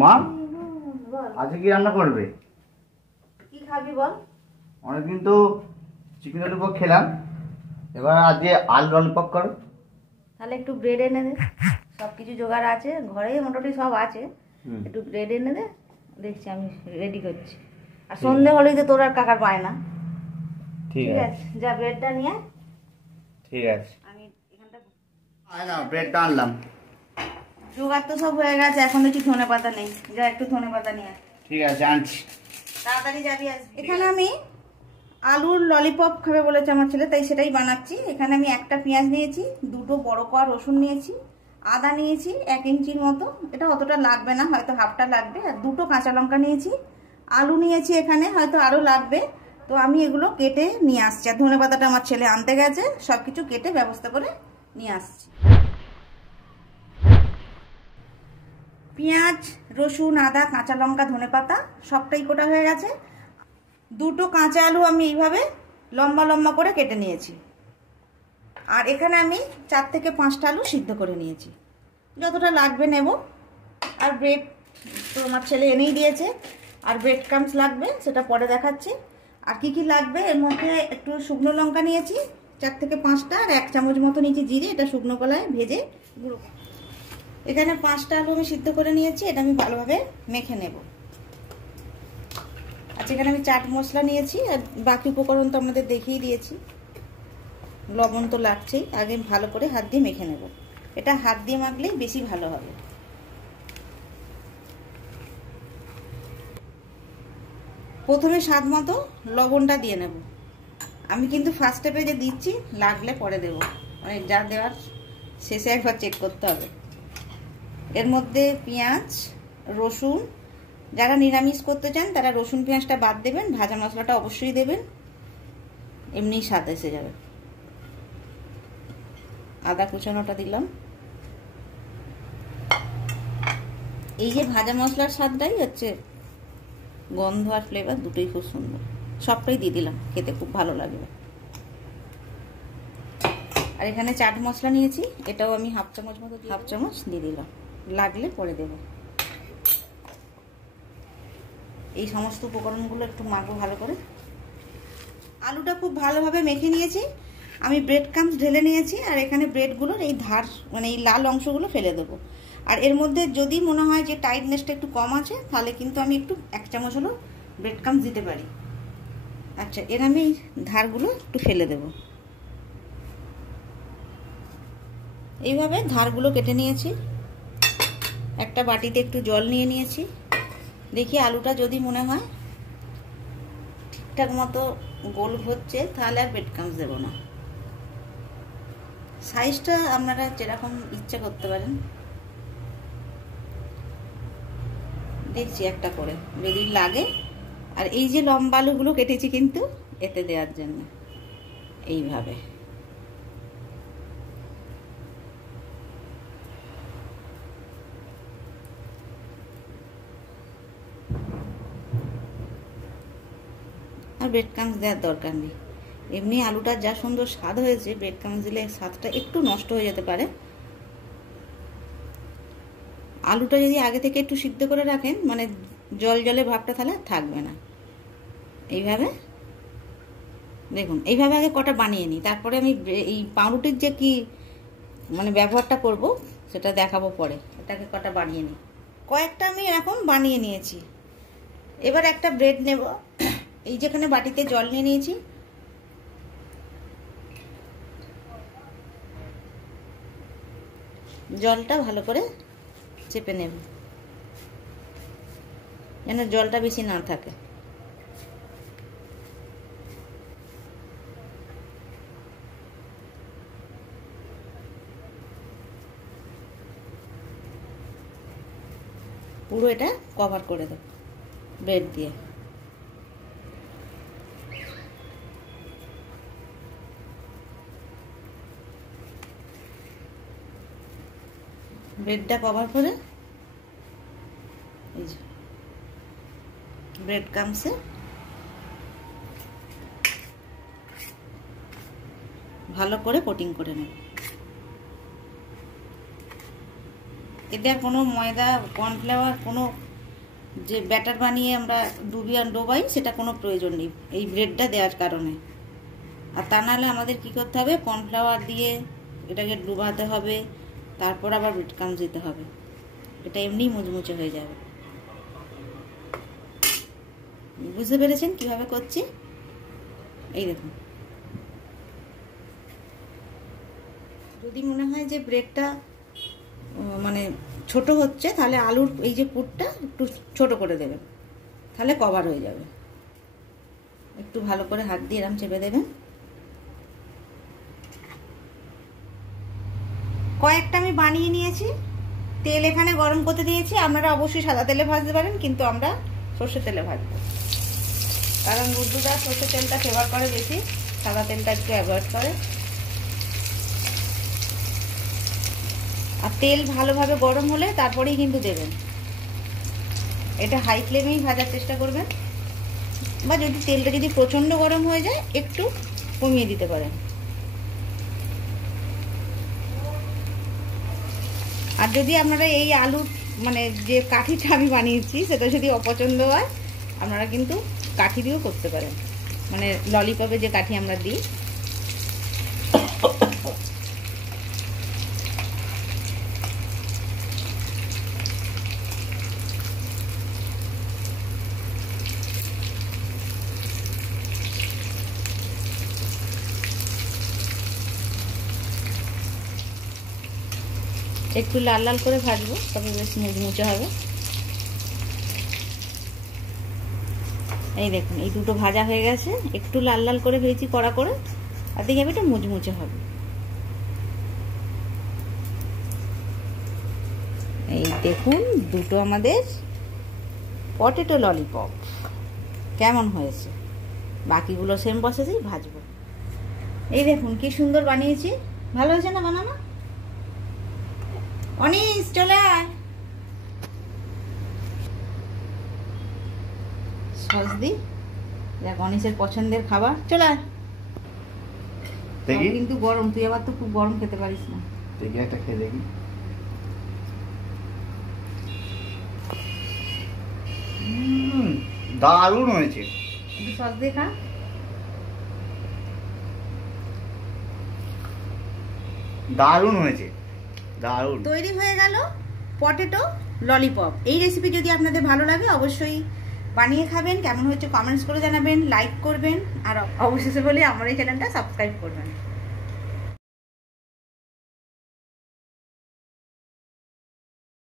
মা আজকে কি রান্না করবে? কি খাবি বল? অনেকদিন তো চিকেন ললিপপ খেলাম, এবার আজকে আলু ললিপপ করো। তাহলে একটু ব্রেড এনে দে, সব কিছু জোগাড় আছে ঘরেই, মোটামুটি সব আছে। একটু ব্রেড এনে দে, দেখছি আমি রেডি করছি। আর সন্ধে হলেই তো তোর আর কাকার পায় না। ঠিক আছে, যা ব্রেডটা নিয়ে। ঠিক আছে, আমি এখানটা না ব্রেডটা আনলাম। জোগাড় তো সব হয়ে গেছে, এখন দেখি ধনে পাতা নেই। যা একটু ধনে পাতা নিয়ে। ঠিক আছে, আনছি। তাড়াতাড়ি যাবি, আসবি। এখানে আমি আলুর ললিপপ খাবে বলেছে আমার ছেলে, তাই সেটাই বানাচ্ছি। এখানে আমি একটা পেঁয়াজ নিয়েছি, দুটো বড় কোয়া রসুন নিয়েছি, আদা নিয়েছি 1 ইঞ্চির মতো, এটা অতটা লাগবে না, হয়তো হাফটা লাগবে। আর দুটো কাঁচা লঙ্কা নিয়েছি, আলু নিয়েছি এখানে, হয়তো আরও লাগবে। তো আমি এগুলো কেটে নিয়ে আসছি। আর ধনে পাতাটা আমার ছেলে আনতে গেছে, সব কিছু কেটে ব্যবস্থা করে নিয়ে আসছি। পেঁয়াজ, রসুন, আদা, কাঁচা লঙ্কা, ধনে পাতা সবটাই কোটা হয়ে গেছে। দুটো কাঁচা আলু আমি এইভাবে লম্বা লম্বা করে কেটে নিয়েছি। আর এখানে আমি 4 থেকে 5টা আলু সিদ্ধ করে নিয়েছি, যতটা লাগবে নেব। আর ব্রেড তো আমার ছেলে এনেই দিয়েছে, আর ব্রেড ক্রাম্বস লাগবে, সেটা পরে দেখাচ্ছি। আর কি কি লাগবে, এর মধ্যে একটু শুকনো লঙ্কা নিয়েছি 4 থেকে 5টা, আর 1 চামচ মতো নিয়েছি জিরে, এটা শুকনো কলায় ভেজে গুঁড়ো। এখানে 5টা আলু আমি সিদ্ধ করে নিয়েছি, এটা আমি ভালোভাবে মেখে নেব। আচ্ছা, এখানে আমি চাট মশলা নিয়েছি, আর বাকি উপকরণ তো আমাদের দেখিয়ে দিয়েছি। লবণ তো লাগছেই, আগে ভালো করে হাত দিয়ে মেখে নেব। এটা হাত দিয়ে মাখলেই বেশি ভালো হবে। প্রথমে স্বাদ মতো লবণটা দিয়ে নেব। আমি কিন্তু ফার্স্ট স্টেপে যে দিচ্ছি, লাগলে পরে দেব, মানে যা দেওয়ার শেষে একবার চেক করতে হবে। এর মধ্যে পেঁয়াজ, রসুন, যারা নিরামিষ করতে চান তারা রসুন পেঁয়াজটা বাদ দেবেন, ভাজা মশলাটা অবশ্যই দেবেন, এমনি স্বাদ এসে যাবে। আদা কুচানোটা দিলাম। এই যে ভাজা মশলার স্বাদটাই হচ্ছে, গন্ধ আর ফ্লেভার দুটোই খুব সুন্দর। সবটাই দিয়ে দিলাম, খেতে খুব ভালো লাগবে। আর এখানে চাট মশলা নিয়েছি, এটাও আমি হাফ চামচ মতো, হাফ চামচ দিয়ে দিলাম, লাগলে পরে দেব। এই সমস্ত উপকরণগুলো একটু মাখবো ভালো করে। আলুটা খুব ভালোভাবে মেখে নিয়েছি, আমি ব্রেড ক্রাম্বস ঢেলে নিয়েছি। আর এখানে ব্রেডগুলোর এই ধার, মানে এই লাল অংশগুলো ফেলে দেবো। আর এর মধ্যে যদি মনে হয় যে টাইটনেসটা একটু কম আছে, তাহলে কিন্তু আমি একটু 1 চামচ হলো ব্রেড ক্রাম্বস দিতে পারি। আচ্ছা, এর আমি ধারগুলো একটু ফেলে দেব। এইভাবে ধারগুলো কেটে নিয়েছি। একটা বাটিতে একটু জল নিয়ে নিয়েছি। দেখি আলুটা যদি মনে হয় ঠিকঠাক মতো গোল হচ্ছে, তাহলে আর ব্রেড ক্রাম্বস দেবো না। সাইজটা আপনারা যেরকম ইচ্ছা করতে পারেন। দেখছি একটা করে যদি লাগে। আর এই যে লম্বা আলুগুলো কেটেছি কিন্তু এতে দেওয়ার জন্য, এইভাবে। আর ব্রেড ক্রাম্বস দেওয়ার দরকার নেই, এমনি আলুটার যা সুন্দর স্বাদ হয়েছে, ব্রেড ক্রাম্বস দিলে স্বাদটা একটু নষ্ট হয়ে যেতে পারে। আলুটা যদি আগে থেকে একটু সিদ্ধ করে রাখেন, মানে জল জলে ভাবটা, তাহলে থাকবে না। এইভাবে দেখুন, এইভাবে আগে কটা বানিয়ে নিই, তারপরে আমি এই পাউরুটির যে কি মানে ব্যবহারটা করব সেটা দেখাবো পরে। এটাকে কটা বানিয়ে নিই। কয়েকটা আমি এখন বানিয়ে নিয়েছি। এবার একটা ব্রেড নেব। এই যেখানে বাটিতে জল নিয়ে নিয়েছি, জলটা ভালো করে চেপে নেব, যেন জলটা বেশি না থাকে। পুরো এটা কভার করে দেব ব্রেড দিয়ে। ব্রেডটা কভার করে এই যে ব্রেড ক্রাম্বসে ভালো করে কোটিং করে নেব। এটা কোনো ময়দা কর্নফ্লাওয়ার কোনো যে ব্যাটার বানিয়ে আমরা ডোবাই সেটা কোনো প্রয়োজন নেই এই ব্রেডটা দেওয়ার কারণে। আর তা নাহলে আমাদের কি করতে হবে, কর্নফ্লাওয়ার দিয়ে এটাকে ডুবাতে হবে, তারপর আবার ব্রেড ক্রাম্বস দিতে হবে। এটা এমনি মুচমুচে হয়ে যাবে। বুঝতে পেরেছেন কিভাবে করছি? এই দেখুন, যদি মনে হয় যে ব্রেডটা মানে ছোট হচ্ছে তাহলে আলুর এই যে পুরটা একটু ছোট করে দেবেন, তাহলে কভার হয়ে যাবে। একটু ভালো করে হাত দিয়ে এরম চেপে দেবেন। কয়েকটা আমি বানিয়ে নিয়েছি। তেল এখানে গরম করতে দিয়েছি। আপনারা অবশ্যই সাদা তেলে ভাজতে পারেন, কিন্তু আমরা সর্ষের তেলে ভাজবো, কারণ বুদ্ধুদা সর্ষের তেলটা ফেভার করে বেশি, সাদা তেলটা একটু অ্যাভয়েড করে। আর তেল ভালোভাবে গরম হলে তারপরেই কিন্তু দেবেন। এটা হাই ফ্লেমেই ভাজার চেষ্টা করবেন, বা যদি তেলটা যদি প্রচণ্ড গরম হয়ে যায় একটু কমিয়ে দিতে পারেন। আর যদি আপনারা এই আলু মানে যে কাঠিটা আমি বানিয়েছি সেটা যদি অপছন্দ হয় আপনারা কিন্তু কাঠি দিয়েও করতে পারেন, মানে ললিপপে যে কাঠি আমরা দিই। একটু লাল লাল করে ভাজবো, তবে বেশ মুচমুচে হবে। এই দেখুন, এই দুটো ভাজা হয়ে গেছে, একটু লাল লাল করে ভেজেছি কড়া করে, আর দেখে এটা মুচমুচে হবে। এই দেখুন দুটো আমাদের পটেটো ললিপপ কেমন হয়েছে। বাকিগুলো সেম প্রসেসেই ভাজবো। এই দেখুন কি সুন্দর বানিয়েছি, ভালো হয়েছে না বানানো? অনিস চলে আয়, সস দি, দেখ অনিসের পছন্দের খাবার, চলে আয়। কিন্তু গরম, তুই আবার তো খুব গরম খেতে পারিস না। দেখি একটা খেয়ে দেখি। দারুণ হয়েছে। একটু সস দিয়ে খা। দারুণ হয়েছে, দারুণ। তৈরি হয়ে গেল পটেটো ললিপপ। এই রেসিপি যদি আপনাদের ভালো লাগে অবশ্যই বানিয়ে খাবেন। কেমন হয়েছে কমেন্টস করে জানাবেন, লাইক করবেন, আর অবশেষে বলি আমার এই চ্যানেলটা সাবস্ক্রাইব করবেন।